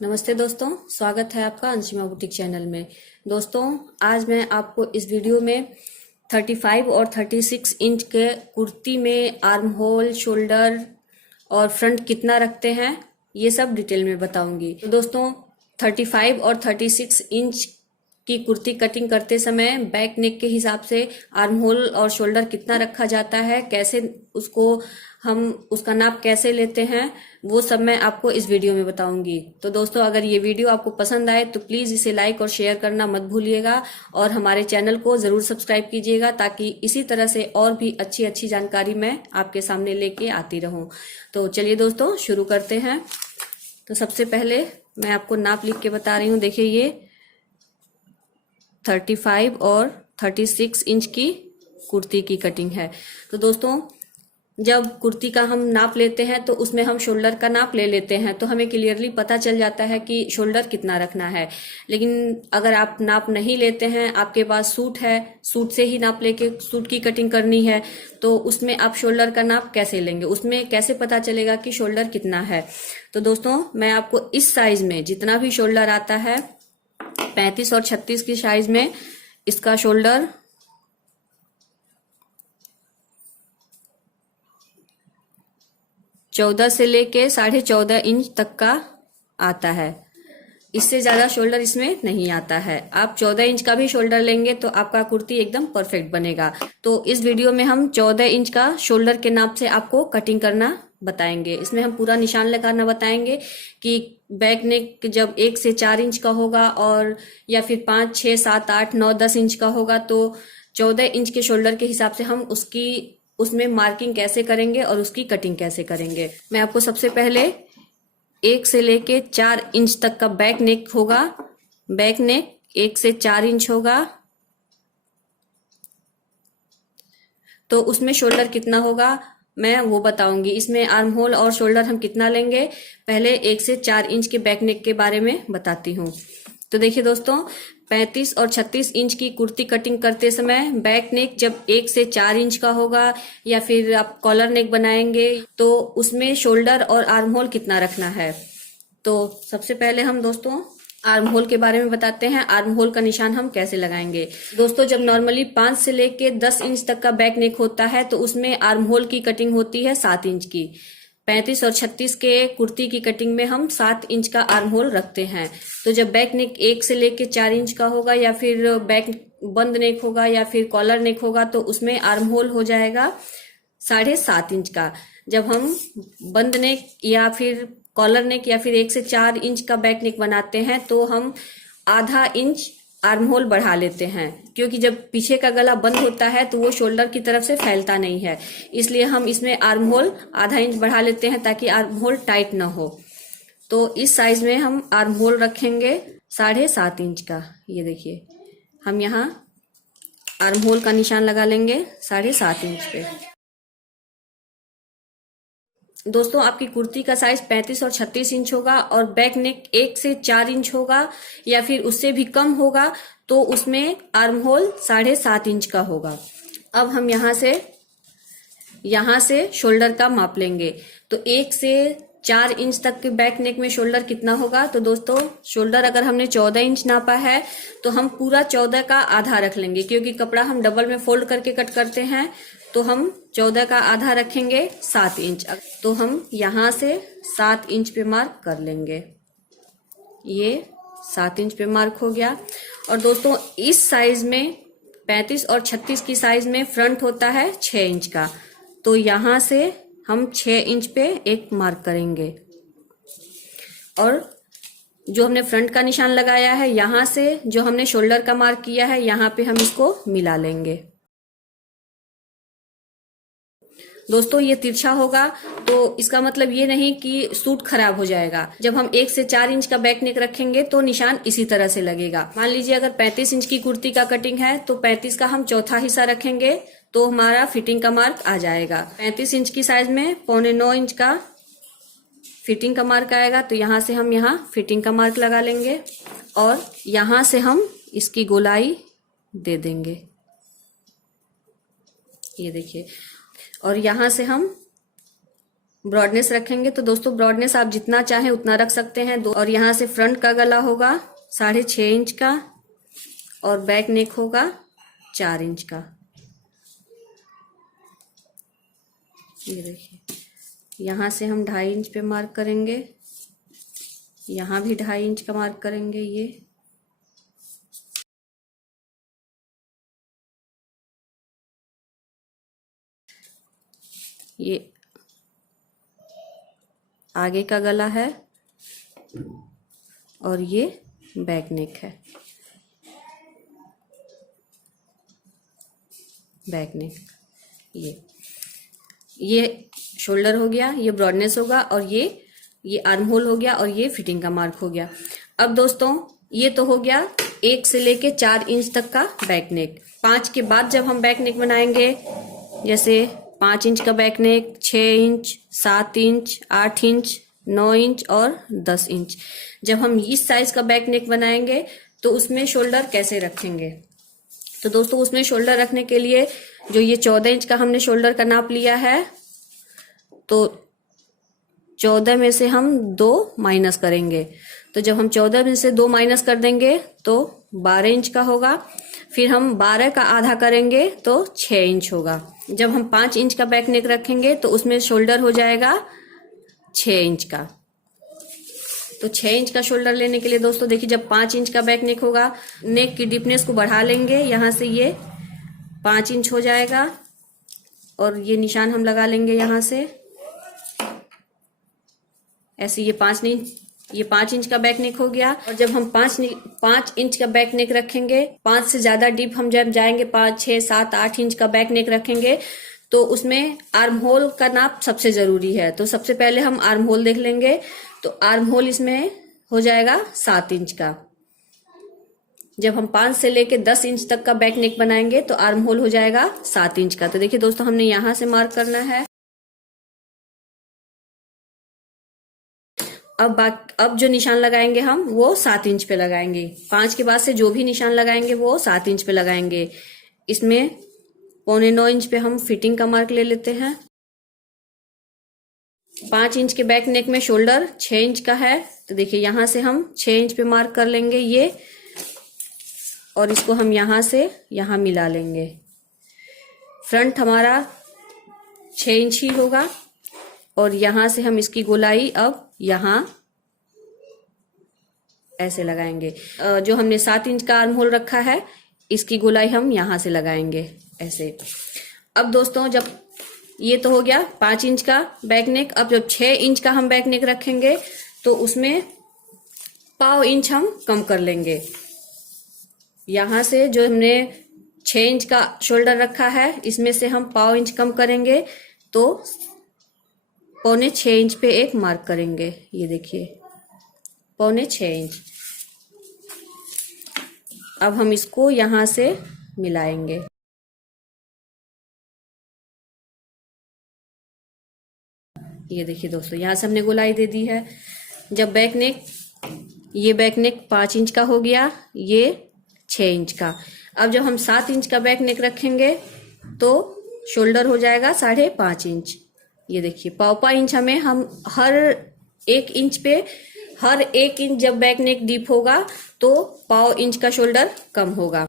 नमस्ते दोस्तों, स्वागत है आपका अंशिमा बुटीक चैनल में। दोस्तों, आज मैं आपको इस वीडियो में 35 और 36 इंच के कुर्ती में आर्म होल, शोल्डर और फ्रंट कितना रखते हैं, ये सब डिटेल में बताऊंगी। तो दोस्तों, 35 और 36 इंच की कुर्ती कटिंग करते समय बैक नेक के हिसाब से आर्म होल और शोल्डर कितना रखा जाता है, कैसे उसको हम उसका नाप कैसे लेते हैं, वो सब मैं आपको इस वीडियो में बताऊंगी। तो दोस्तों, अगर ये वीडियो आपको पसंद आए तो प्लीज इसे लाइक और शेयर करना मत भूलिएगा और हमारे चैनल को जरूर सब्सक्राइब कीजिएगा, ताकि इसी तरह से और भी अच्छी अच्छी जानकारी मैं आपके सामने लेके आती रहूं। तो चलिए दोस्तों, शुरू करते हैं। तो सबसे पहले मैं आपको नाप लिख के बता रही हूँ। देखिए, ये 35 और 36 इंच की कुर्ती की कटिंग है। तो दोस्तों, जब कुर्ती का हम नाप लेते हैं तो उसमें हम शोल्डर का नाप ले लेते हैं, तो हमें क्लियरली पता चल जाता है कि शोल्डर कितना रखना है। लेकिन अगर आप नाप नहीं लेते हैं, आपके पास सूट है, सूट से ही नाप लेके सूट की कटिंग करनी है, तो उसमें आप शोल्डर का नाप कैसे लेंगे, उसमें कैसे पता चलेगा कि शोल्डर कितना है। तो दोस्तों, मैं आपको इस साइज में जितना भी शोल्डर आता है, 35 और 36 की साइज में इसका शोल्डर 14 से लेके 14.5 इंच तक का आता है। इससे ज्यादा शोल्डर इसमें नहीं आता है। आप 14 इंच का भी शोल्डर लेंगे तो आपका कुर्ती एकदम परफेक्ट बनेगा। तो इस वीडियो में हम 14 इंच का शोल्डर के नाप से आपको कटिंग करना बताएंगे। इसमें हम पूरा निशान लगाना बताएंगे कि बैक नेक जब 1 से 4 इंच का होगा और या फिर 5, 6, 7, 8, 9, 10 इंच का होगा, तो 14 इंच के शोल्डर के हिसाब से हम उसमें मार्किंग कैसे करेंगे और उसकी कटिंग कैसे करेंगे। मैं आपको सबसे पहले 1 से लेके 4 इंच तक का बैक नेक होगा। बैक नेक 1 से 4 इंच होगा, तो उसमें शोल्डर कितना होगा मैं वो बताऊंगी। इसमें आर्म होल और शोल्डर हम कितना लेंगे, पहले 1 से 4 इंच के बैक नेक के बारे में बताती हूँ। तो देखिए दोस्तों, 35 और 36 इंच की कुर्ती कटिंग करते समय बैक नेक जब 1 से 4 इंच का होगा या फिर आप कॉलर नेक बनाएंगे, तो उसमें शोल्डर और आर्म होल कितना रखना है। तो सबसे पहले हम दोस्तों आर्म होल के बारे में बताते हैं। आर्म होल का निशान हम कैसे लगाएंगे। दोस्तों, जब नॉर्मली 5 से लेके 10 इंच तक का बैक नेक होता है तो उसमें आर्म होल की कटिंग होती है 7 इंच की। 35 और 36 के कुर्ती की कटिंग में हम 7 इंच का आर्म होल रखते हैं। तो जब बैक नेक 1 से लेके 4 इंच का होगा या फिर बैक बंद नेक होगा या फिर कॉलर नेक होगा, तो उसमें आर्म होल हो जाएगा 7.5 इंच का। जब हम बंद नेक या फिर कॉलर नेक या फिर 1 से 4 इंच का बैक नेक बनाते हैं तो हम आधा इंच आर्म होल बढ़ा लेते हैं, क्योंकि जब पीछे का गला बंद होता है तो वो शोल्डर की तरफ से फैलता नहीं है, इसलिए हम इसमें आर्म होल आधा इंच बढ़ा लेते हैं ताकि आर्म होल टाइट ना हो। तो इस साइज में हम आर्म होल रखेंगे 7.5 इंच का। ये देखिए, हम यहाँ आर्म होल का निशान लगा लेंगे 7.5 इंच पे। दोस्तों, आपकी कुर्ती का साइज 35 और 36 इंच होगा और बैक नेक 1 से 4 इंच होगा या फिर उससे भी कम होगा, तो उसमें आर्म होल 7.5 इंच का होगा। अब हम यहाँ से शोल्डर का माप लेंगे। तो 1 से 4 इंच तक के बैक नेक में शोल्डर कितना होगा। तो दोस्तों, शोल्डर अगर हमने 14 इंच नापा है तो हम पूरा 14 का आधा रख लेंगे, क्योंकि कपड़ा हम डबल में फोल्ड करके कट करते हैं, तो हम 14 का आधा रखेंगे 7 इंच। तो हम यहाँ से 7 इंच पे मार्क कर लेंगे। ये 7 इंच पे मार्क हो गया। और दोस्तों, इस साइज में 35 और 36 की साइज में फ्रंट होता है 6 इंच का, तो यहाँ से हम 6 इंच पे एक मार्क करेंगे और जो हमने फ्रंट का निशान लगाया है, यहाँ से जो हमने शोल्डर का मार्क किया है, यहाँ पे हम इसको मिला लेंगे। दोस्तों, ये तिरछा होगा तो इसका मतलब ये नहीं कि सूट खराब हो जाएगा। जब हम 1 से 4 इंच का बैक नेक रखेंगे तो निशान इसी तरह से लगेगा। मान लीजिए अगर 35 इंच की कुर्ती का कटिंग है तो 35 का हम चौथा हिस्सा रखेंगे तो हमारा फिटिंग का मार्क आ जाएगा। 35 इंच की साइज में 8.25 इंच का फिटिंग का मार्क आएगा, तो यहाँ से हम यहाँ फिटिंग का मार्क लगा लेंगे और यहाँ से हम इसकी गोलाई दे देंगे। ये देखिए, और यहाँ से हम ब्रॉडनेस रखेंगे तो दोस्तों ब्रॉडनेस आप जितना चाहें उतना रख सकते हैं। और यहाँ से फ्रंट का गला होगा 6.5 इंच का और बैक नेक होगा 4 इंच का। ये देखिए, यहाँ से हम 2.5 इंच पे मार्क करेंगे, यहाँ भी 2.5 इंच का मार्क करेंगे। ये आगे का गला है और ये बैक नेक है, बैक नेक। ये शोल्डर हो गया, ये ब्रॉडनेस होगा, और ये आर्म होल हो गया, और ये फिटिंग का मार्क हो गया। अब दोस्तों ये तो हो गया 1 से लेके 4 इंच तक का बैक नेक। 5 के बाद जब हम बैक नेक बनाएंगे, जैसे 5 इंच का back neck, 6 inch, 7 inch, 8 inch, 9 inch और 10 इंच, जब हम इस साइज का बैक नेक बनाएंगे तो उसमें शोल्डर कैसे रखेंगे। तो दोस्तों उसमें शोल्डर रखने के लिए जो ये 14 इंच का हमने शोल्डर का नाप लिया है, तो 14 में से हम 2 माइनस करेंगे। तो जब हम 14 में से 2 माइनस कर देंगे तो 12 इंच का होगा। फिर हम 12 का आधा करेंगे तो 6 इंच होगा। जब हम 5 इंच का बैक नेक रखेंगे तो उसमें शोल्डर हो जाएगा 6 इंच का। तो 6 इंच का शोल्डर लेने के लिए दोस्तों देखिए, जब 5 इंच का बैक नेक होगा, नेक की डीपनेस को बढ़ा लेंगे, यहाँ से ये 5 इंच हो जाएगा और ये निशान हम लगा लेंगे यहाँ से ऐसे। ये 5 इंच का बैक नेक हो गया। और जब हम 5 इंच का बैक नेक रखेंगे, 5 से ज्यादा डीप हम जब जाएंगे, 5, 6, 7, 8 इंच का बैक नेक रखेंगे, तो उसमें आर्म होल का नाप सबसे जरूरी है। तो सबसे पहले हम आर्म होल देख लेंगे। तो आर्म होल इसमें हो जाएगा 7 इंच का। जब हम 5 से लेके 10 इंच तक का बैक नेक बनाएंगे तो आर्म होल हो जाएगा 7 इंच का। तो देखिए दोस्तों, हमने यहां से मार्क करना है। अब जो निशान लगाएंगे हम वो 7 इंच पे लगाएंगे। 5 के बाद से जो भी निशान लगाएंगे वो 7 इंच पे लगाएंगे। इसमें 8.25 इंच पे हम फिटिंग का मार्क ले लेते हैं। 5 इंच के बैक नेक में शोल्डर 6 इंच का है, तो देखिए यहां से हम 6 इंच पे मार्क कर लेंगे ये, और इसको हम यहां से यहां मिला लेंगे। फ्रंट हमारा 6 इंच ही होगा और यहां से हम इसकी गोलाई अब यहां ऐसे लगाएंगे। जो हमने 7 इंच का आर्म होल रखा है, इसकी गोलाई हम यहां से लगाएंगे ऐसे। अब दोस्तों जब ये तो हो गया 5 इंच का बैक नेक, अब जब 6 इंच का हम बैक नेक रखेंगे तो उसमें 0.5 इंच हम कम कर लेंगे। यहां से जो हमने 6 इंच का शोल्डर रखा है, इसमें से हम 0.5 इंच कम करेंगे तो 0.25 इंच पे एक मार्क करेंगे। ये देखिए 0.25 इंच। अब हम इसको यहां से मिलाएंगे। ये देखिए दोस्तों, यहां से हमने गोलाई दे दी है। जब बैक नेक, ये बैक नेक 5 इंच का हो गया, ये 6 इंच का। अब जब हम 7 इंच का बैक नेक रखेंगे तो शोल्डर हो जाएगा 5.5 इंच। ये देखिए 0.25 इंच हमें, हम हर 1 इंच पे, हर 1 इंच जब बैक नेक डीप होगा तो 0.25 इंच का शोल्डर कम होगा।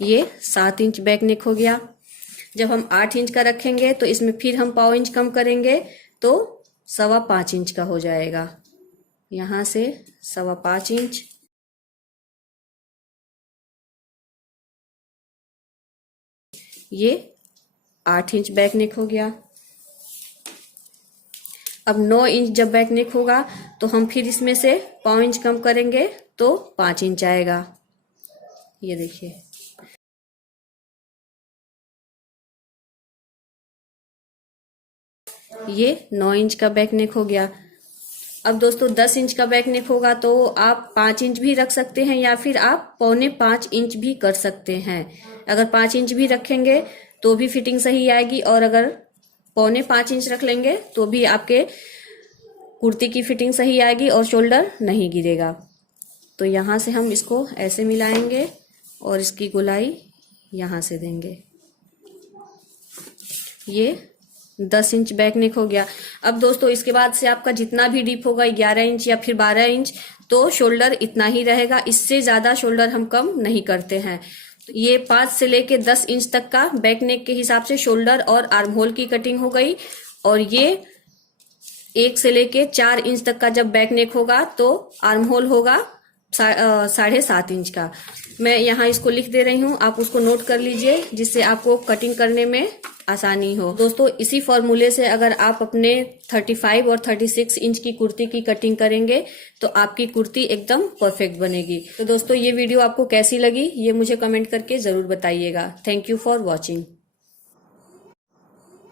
ये 7 इंच बैक नेक हो गया। जब हम 8 इंच का रखेंगे तो इसमें फिर हम 0.25 इंच कम करेंगे तो 5.25 इंच का हो जाएगा। यहां से 5.25 इंच। ये 8 इंच बैक नेक हो गया। अब 9 इंच जब बैक नेक होगा तो हम फिर इसमें से 0.25 इंच कम करेंगे तो 5 इंच आएगा। ये देखिए, ये 9 इंच का बैक नेक हो गया। अब दोस्तों 10 इंच का बैक नेक होगा तो आप 5 इंच भी रख सकते हैं या फिर आप 4.25 इंच भी कर सकते हैं। अगर 5 इंच भी रखेंगे तो भी फिटिंग सही आएगी, और अगर 4.25 इंच रख लेंगे तो भी आपके कुर्ती की फिटिंग सही आएगी और शोल्डर नहीं गिरेगा। तो यहां से हम इसको ऐसे मिलाएंगे और इसकी गोलाई यहाँ से देंगे। ये 10 इंच बैक नेक हो गया। अब दोस्तों इसके बाद से आपका जितना भी डीप होगा 11 इंच या फिर 12 इंच, तो शोल्डर इतना ही रहेगा, इससे ज्यादा शोल्डर हम कम नहीं करते हैं। तो ये 5 से लेके 10 इंच तक का बैक नेक के हिसाब से शोल्डर और आर्म होल की कटिंग हो गई। और ये 1 से लेके 4 इंच तक का जब बैक नेक होगा तो आर्म होल होगा 7.5 इंच का। मैं यहाँ इसको लिख दे रही हूँ, आप उसको नोट कर लीजिए जिससे आपको कटिंग करने में आसानी हो। दोस्तों इसी फॉर्मूले से अगर आप अपने 35 और 36 इंच की कुर्ती की कटिंग करेंगे तो आपकी कुर्ती एकदम परफेक्ट बनेगी। तो दोस्तों ये वीडियो आपको कैसी लगी ये मुझे कमेंट करके जरूर बताइएगा। Thank you for watching.